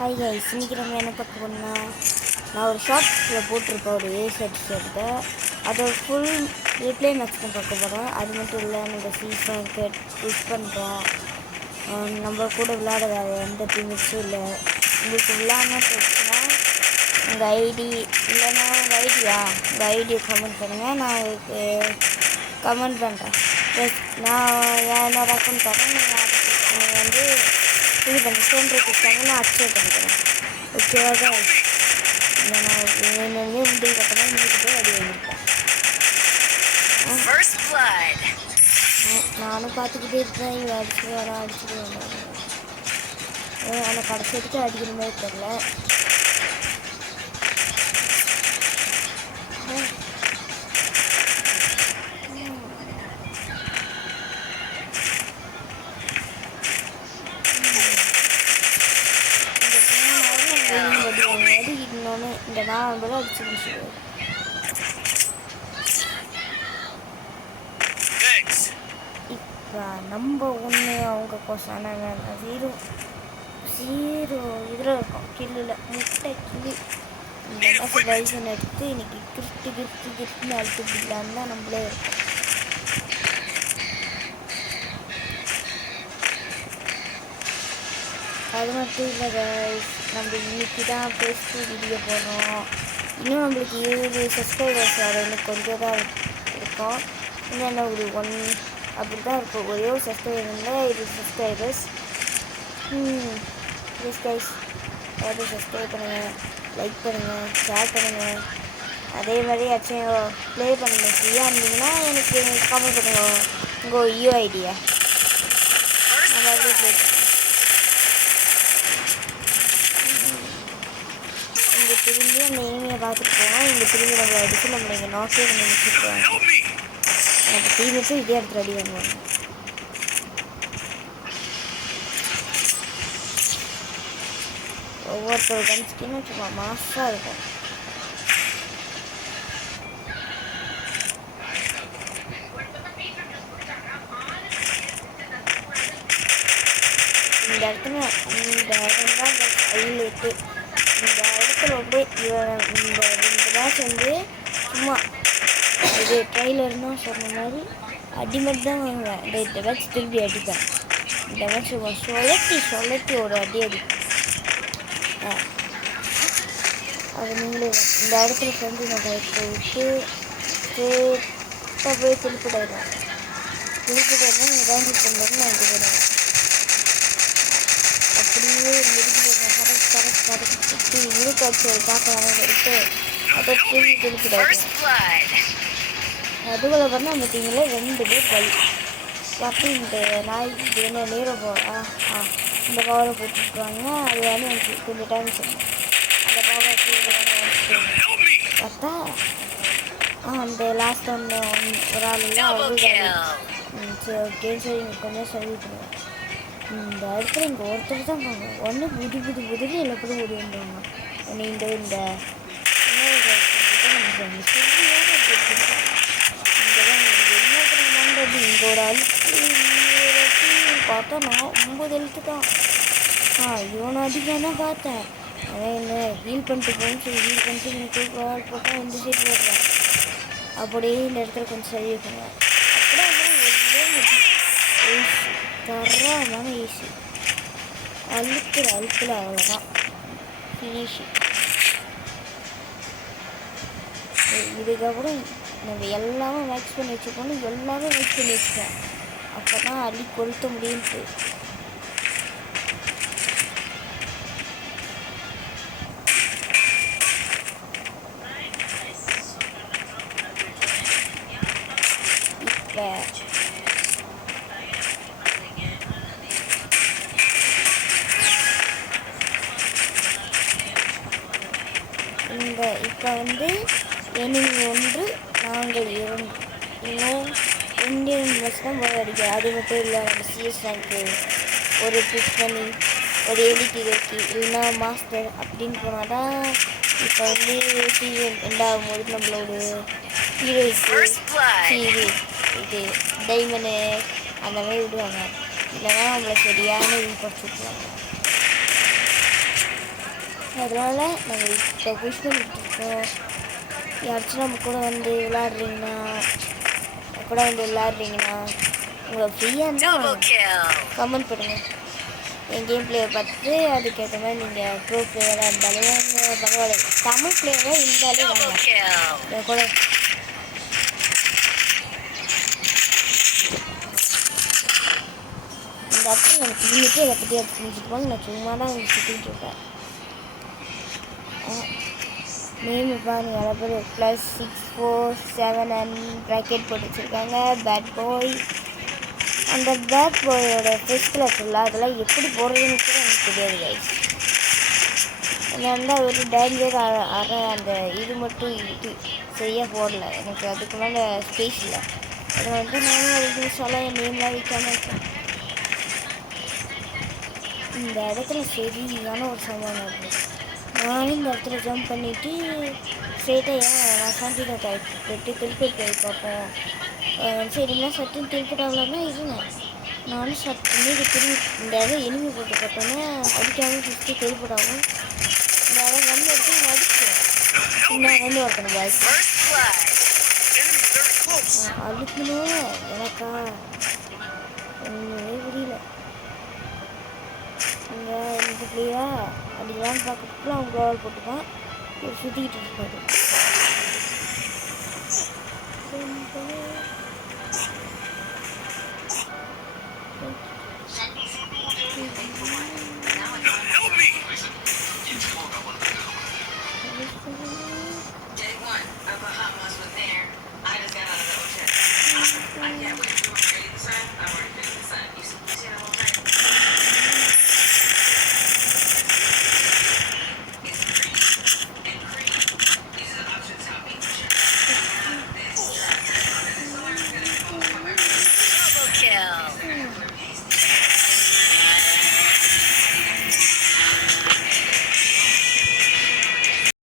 Hi guys, இன்றைக்கி நம்ம என்ன பார்க்க போனோம்னா, நான் ஒரு ஷார்ட்ஸில் போட்டிருப்பேன் ஒரு ஷர்ட்டை அதோட ஃபுல் ரிப்ளே மேட்ச் தான் பார்க்க போகிறோம். அது மட்டும் இல்லை, நம்ம சீசன் புஷ் பண்ணுறோம். நம்ம கூட விளையாட வேறு எந்த டீம்ஸும் இல்லை. உங்களுக்கு விளையாடணும் போச்சுன்னா உங்கள் ஐடி இல்லைன்னா உங்கள் ஐடியை கமெண்ட் பண்ணுங்கள். நான் உங்களுக்கு கமெண்ட் பண்ணுறேன். ப்ளஸ் நான் என்னோட அக்கௌண்ட் தரேன். நீங்கள் வந்து இது பண்ணி ₹100 நான் அக்செப்ட் பண்ணிக்கிறேன். ஓகேவா? நான் முடிவு கட்டணும். இன்றைக்கி போய் அடி வாங்கியிருக்கேன். நானும் பார்த்துக்கிட்டே இருக்கேன். இவன் அடிச்சுட்டு வரான். ஆனால் கடைசிக்கு அடிக்கிற மாதிரி தெரில. இந்த நான் அடிச்சு முடிச்சுடுவேன். இப்போ நம்ம ஒன்று அவங்க கோசம் 0 இதில் இருக்கும். கில்லில் முட்டை கிளி இந்த மாதிரி ரைசன் எடுத்து இன்னைக்கு கிருஷ்ணு அழுத்துலான்னு தான் நம்மளே இருக்கும். அது மட்டும் இல்லை கைஸ், நம்ம இன்றைக்கி தான் ஃபர்ஸ்ட் வீடியோ போடுறோம். இன்னும் நம்மளுக்கு 20 சப்ஸ்கிரைபர்ஸ் வர கொஞ்சம் தான் இருக்கும். இன்னும் ஒரு 1 அப்படி தான் இருக்கும். ஒரே ஒரு சப்ஸ்கிரைபர் 20 சப்ஸ்கிரைபர்ஸ். ப்ளீஸ் கைஸ், எல்லாரும் சப்ஸ்கிரைப் பண்ணுங்கள், லைக் பண்ணுங்கள், ஷேர் பண்ணுங்கள். அதே மாதிரி ஆச்சும் ப்ளே பண்ணுங்கள். ஃப்ரீயாக இருந்தீங்கன்னா எனக்கு கமெண்ட் பண்ணுங்கள் உங்கள் யூஐடியை. நம்ம அப்படியே ப்ளே பண்ணுங்கள். இங்கே திரும்பி அந்த எனிமையை பார்த்துட்டு போவோம். இங்கே திரும்பி நம்மளை அடித்து நம்மளை இங்கே நாக்கே பண்ணி முடிச்சுருவாங்க. எனக்கு டீமேட்ஸும் இதே இடத்துல அடி வாங்குவாங்க. ஒவ்வொருத்தர் கன்ஸ்கின்னு சும்மா மாசாக இருக்கும். இந்த இடத்துல இடம் தான் ஹைலைட்டு. இந்த இடத்துல வந்து இந்த 2 மேட்ச் வந்து சும்மா இது ட்ரைலர்னு சொன்ன மாதிரி அடிமட்டு தான் வாங்குவேன். இந்த மேட்ச் திருப்பி அடிப்பேன். இந்த மேட்ச் சொல்லட்டி ஒரு அடி அடிப்பேன். அது நீங்களே இந்த இடத்துல ஃப்ரெண்டு நான் பைக்கை விட்டு ஸ்ட்ரெயிட்டாக போய் திருப்பிடாயிடுவேன். நீங்கள் டேன்ஸ் பண்ணுறது நான் இது பண்ணுவேன். அப்படியே கரெக்ட் இருக்கு வச்சு பார்க்கலாம் சொல்லிட்டு அதை திருப்பிடாயிடுவேன். அதுக்குள்ள பண்ணால் அந்த டீமில் 2 பேர் பலி. அப்படி இந்த நாய் என்ன நேரம் இந்த பவரை போட்டுருக்காங்க. அது வந்து எனக்கு கொஞ்சம் டைம் சொன்னேன். அந்த பவரை பார்த்தா அந்த லாஸ்ட் ஒரு ஆள் இல்லை அவரு சரி ஓகேன்னு சொல்லி எனக்கு கொஞ்சம் சொல்லிட்டுருவேன். இந்த இடத்துல இங்கே ஒருத்தர் தான் போங்க. ஒன்று புது இல்லை கூட ஓடி வந்துடுவாங்க. ஒன்று இந்த இங்கே ஒரு அழுத்து பார்த்தா நான் 9 எழுத்து தான். இவனை அடிக்கான பார்த்தேன். அவன் என்ன ஹீல் பண்ணிட்டு போகணும்னு சொல்லி ஹீல் பண்ணிட்டு எனக்கு கால் போட்டால் இந்த சைட் போடுறேன். அப்படியே இந்த இடத்துல கொஞ்சம் சரி பண்ணுவேன். அப்படியே தரமான ஈஸி அழுத்துல அவ்வளோதான் ஃபினிஷு. இதுக்கப்புறம் நம்ம எல்லாமே மேக்ஸ் பண்ணி வச்சுக்கணும். எல்லாமே மேக்ஸ் பண்ணி வச்சுக்கேன். அப்போ தான் அள்ளி கொளுத்த முடியும்ட்டு. இப்போ வந்து எனிமி 1 நாங்கள் 2 இன்னும் 2 மேட்ச் தான் போய் அடிக்கிறோம். அது மட்டும் இல்லை, நம்ம சிஎஸ் ரேங்க்கு ஒரு பிக் பண்ணி ஒரு எலிக்கு இல்லைன்னா மாஸ்டர் அப்படின்னு போனால் தான் இப்போ வந்து சீசன் எண்டாகும்போது நம்மளோட ஹீரோய்க்கு இது டைமண்டு அந்த மாதிரி விடுவாங்க. இல்லைன்னா நம்மளை சரியான இது படிச்சுட்ருவாங்க. அதனால் நாங்கள் இப்போ புஷ் பண்ணிட்டுருக்கோம். யாராச்சும் நம்ம கூட வந்து விளாட்றீங்கன்னா உங்களை ஃப்ரீயாக இருந்தால் கமெண்ட் பண்ணுங்கள். என் கேம் பிளேயை பார்த்து அதுக்கேற்ற மாதிரி நீங்கள் ப்ரோ பிளேயராக இருந்தாலும் வாங்க, பரவாயில்ல தமிழ் பிளேயராக இருந்தாலே வாங்க என் கூட. இந்த இடத்துல எனக்கு புரிஞ்சுட்டு இதை பற்றி அது புரிஞ்சுட்டு போங்க. நான் சும்மா தான் உங்களுக்கு சுற்றிட்டு இருப்பேன். நேம் பாருங்க நிறைய பேர் +647 ப்ராக்கெட் போட்டு வச்சுருக்காங்க. Bad boy. அந்த பேட் பாயோட ஃபெஸ்ட்டில் இருக்குல்ல அதெல்லாம் எப்படி போடுறதுன்னு கூட எனக்கு தெரியாது கைஸ். நான் ஒரு டேஞ்சர் அந்த இது மட்டும் இது சரியாக போடல. எனக்கு அதுக்கு மேலே ஸ்பேஸ் இல்லை. அதை வந்து நானும் அது சொல்ல என் நேம்லாம் வைக்காமல் இருக்கேன். இந்த இடத்துல சரியான ஒரு சம்பவம் இருக்குது. நானும் இந்த இடத்துல ஜம்ப் பண்ணிவிட்டு ஸ்ட்ரெயிட்டாக நான் சாண்டினா டைப் போய்ட்டு திருப்பி போய் பார்ப்போம். சரிங்களா சட்டுன்னு திருப்பி ஆகலாம்னா இருந்தேன். நானும் சட்டுன்னு இது திரும்பி இந்த இடம் எனிமி போட்டு பார்த்தோன்னா அடிக்காமல் சுற்றி திருப்பிடாகும். இந்த இடம் வந்து எடுத்து அடிச்சேன். நான் வந்து ஒருத்தனை பாய் அழுக்கணும் எனக்கா ஒன்றுமே புரியல. இங்கே எனக்கு பிள்ளையா அடிக்கலான்னு பார்க்கறதுக்குள்ள அவங்க கோவால் போட்டுப்பான் சுற்றிக்கிட்டு இருப்பாரு.